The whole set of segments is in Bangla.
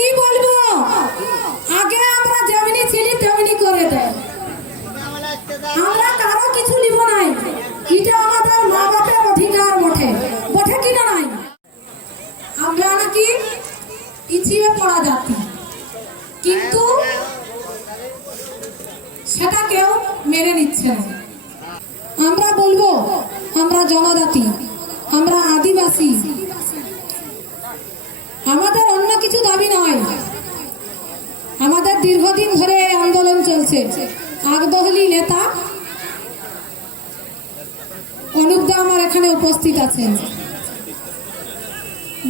কি বলবো, আগে আমরা যেমনি ছিলি তেমনি করে দেয়। আমরা কারো কিছু নিব নাই, এটা আমাদের মা বাপের অধিকার বটে, বটে কিনা নাই? আমরা নাকি পিছিয়ে পড়া জাতি, কিন্তু সেটা কেউ মেনে নিচ্ছে না। আমরা বলবো আমরা জনজাতি, আমরা আদিবাসী, আমাদের অন্য কিছু দাবি নয়। আমাদের দীর্ঘদিন ধরে এই আন্দোলন চলছে। আগদহলি নেতা অনুপদা আমার এখানে উপস্থিত আছেন।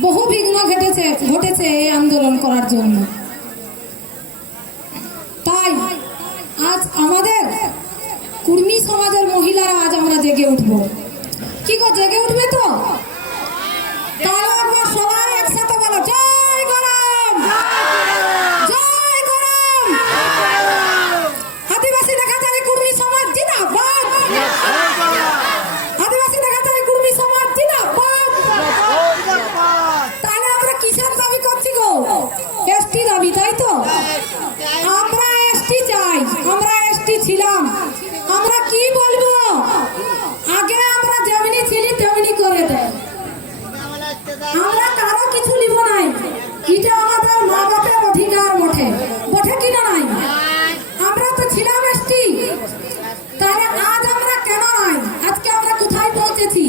বহু বিঘ্ন ঘটেছে এই আন্দোলন করার জন্য। তাই আজ আমাদের কুর্মী সমাজের মহিলারা আজ আমরা জেগে উঠবো। কি গো, জেগে উঠবে তো? তাহলে আমরা সবাই একসাথে বলো জয় গরম, জয় গরম। আদিবাসী নেকাচারী কুর্মী সমাজ জিন্দাবাদ, আদিবাসী নেকাচারী কুর্মী সমাজ জিন্দাবাদ। তাহলে আমরা কিসের দাবি করছি গো? এসটি দাবি, তাই তো? আমরা এসটি চাই, আমরা এসটি ছিলাম। আমরা কি বলবো, আগে আমরা যেমনি ছিলি তেমনি করে দেয়। আমরা কারো কিছু নিব নাই, এটা আমাদের মা বাপের অধিকার বটে, বটে কিনা নাই? আমরা তো ছিলাম এসটি, তাহলে আজ আমরা কেন নাই? আজকে আমরা কোথায় পৌঁছেছি?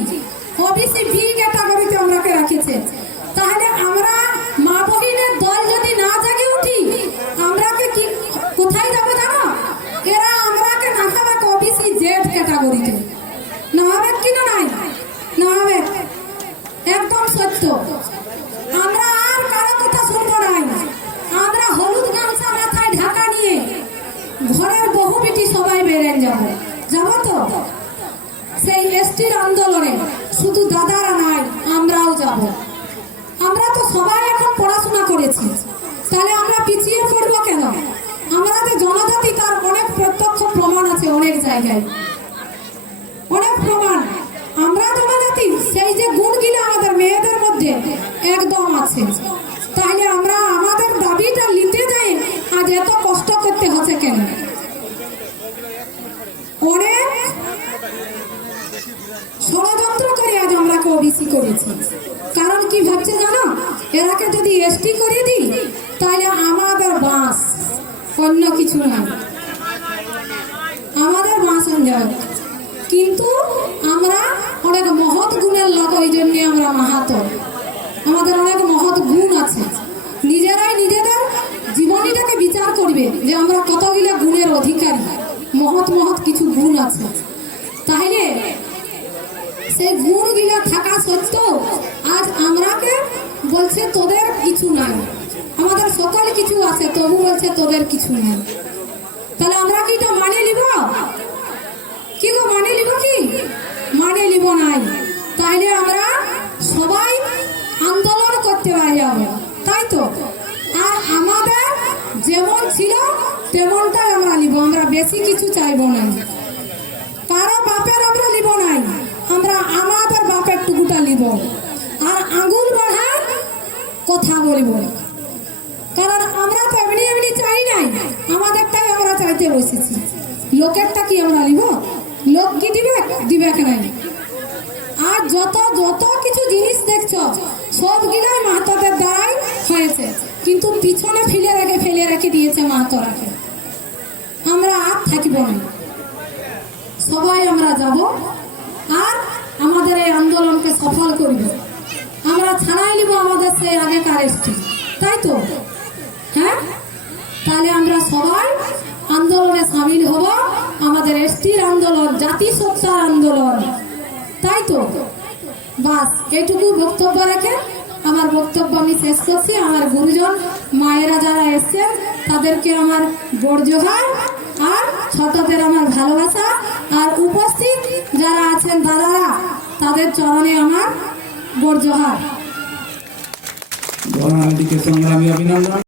ওবিসি বি ক্যাটাগরিতে আমরাকে রাখেছে। তাহলে আমরা মা বহিনের দল যদি না জাগে উঠি, আমরাকে কি কোথায় যাবো জানো? এরা আমরাকে নামাবে ওবিসি জেড ক্যাটাগরিতে, নামাবে কিনা নাই? নামাবে, একদম সত্য। আমরা আর কারো কথা শুনবো নাই। আমরা হলুদ গামছা মাথায় ঢাকা নিয়ে ঘরের বহু বেটি সবাই বেরেন যাবো, যাবো তো? সেই এসটির আন্দোলনে শুধু দাদারা নাই, আমরাও যাব। আমরা তো সবাই এখন পড়াশোনা করেছি, তাহলে আমরা পিছিয়ে পড়বো কেন? আমরা যে জনজাতি তার অনেক প্রত্যক্ষ প্রমাণ আছে, অনেক জায়গায় অনেক প্রমাণ। আমরা জনজাতি, সেই যে গুণগুলো আমাদের মেয়েদের মধ্যে একদম আছে। তাহলে আমরা আমাদের দাবিটা নিতে যাই আজ এত কষ্ট করতে হচ্ছে কেন? অনেক ষড়যন্ত্র করে আজ আমরা ওবিসি করেছি। কারণ কি ভাবছে জানো? এরাকে যদি এসটি করে দিই তাহলে আমাদের বাঁশ, অন্য কিছু না, আমাদের বাঁশ হয়ে যাবে। কিন্তু আমরা অনেক মহৎ গুণের লোক, ওই জন্য আমরা মাহাতো। আমাদের অনেক মহৎ গুণ আছে। নিজেরাই নিজেদের জীবনীটাকে বিচার করবে যে আমরা কতগুলো গুণের অধিকারী, মহৎ মহৎ কিছু গুণ আছে। তাহলে সেই গুণগুলো থাকা সত্ত্বেও আজ আমরাকে বলছে তোদের কিছু নাই। আমাদের সকল কিছু আছে, তবু বলছে তোদের কিছু নাই। তাহলে আমরা কি এটা মানে নিব? কি গো, মানে নিব কি? মানে নিব নাই। তাহলে আমরা সবাই আন্দোলন করতে পারি যাবো, তাই তো? আর আমাদের যেমন ছিল তেমনটাই আমরা নিব, আমরা বেশি কিছু চাইবো না। কারো বাপের আমরা নিব নাই, আমরা আমাদের বাপের টুকুটা নিব। আর আঙুল বাড়ার কথা বলব, কারণ আমরা তো এমনি এমনি চাই নাই, আমাদেরটাই আমরা চাইতে বসেছি। লোকেরটা কি আমরা নিব? লোক কি দিবে? দিবে নাই। আর যত যত কিছু জিনিস দেখছ সবগুলাই মাহাতোদের দ্বারাই হয়েছে, কিন্তু পিছনে ফেলে রেখে দিয়েছে মাহাতোরাকে। আমরা আর থাকিব না, সবাই আমরা যাব আর আমাদের এই আন্দোলনকে সফল করব। আমরা ছাড়াই নিব আমাদের সেই আগেকার এসটি, তাই তো? হ্যাঁ, তাহলে আমরা সবাই আন্দোলনে সামিল হব। আমাদের এসটির আন্দোলন জাতিসত্তার আন্দোলন, তাই তো? বাস এইটুকু বক্তব্য রেখে আমার বক্তব্য আমি শেষ করছি। আমার গুরুজন মায়েরা যারা এসছেন তাদেরকে আমার বড় জোহার, আর ছোটদের আমার ভালোবাসা, আর উপস্থিত যারা আছেন দাদারা তাদের চরণে আমার বড় জোহার। সংগ্রামী অভিনন্দন।